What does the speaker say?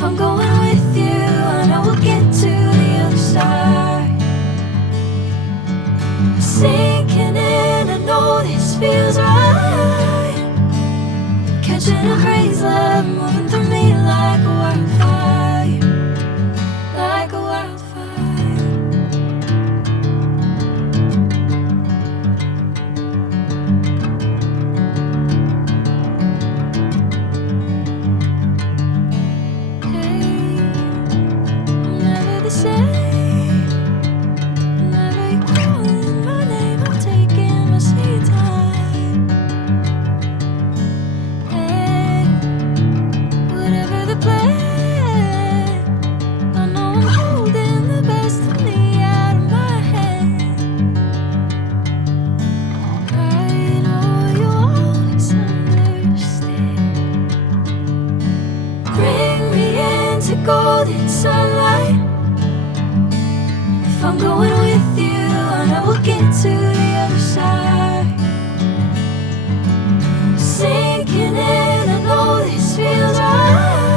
If I'm going with you, I know we'll get to the other side. Sinking in, I know this feels right. Catching a crazy love, moving through me like a wildfire, like a wildfire. Hey, I'm never the same. Whenever you're calling my name, I'm taking my sweet time. Hey, whatever the plan, I know I'm holding the best of me out of my hand. I know you'll always understand. Bring me into golden sunlight. If I'm going with you, I know we'll get to the other side. Sinking in, I know this feels right.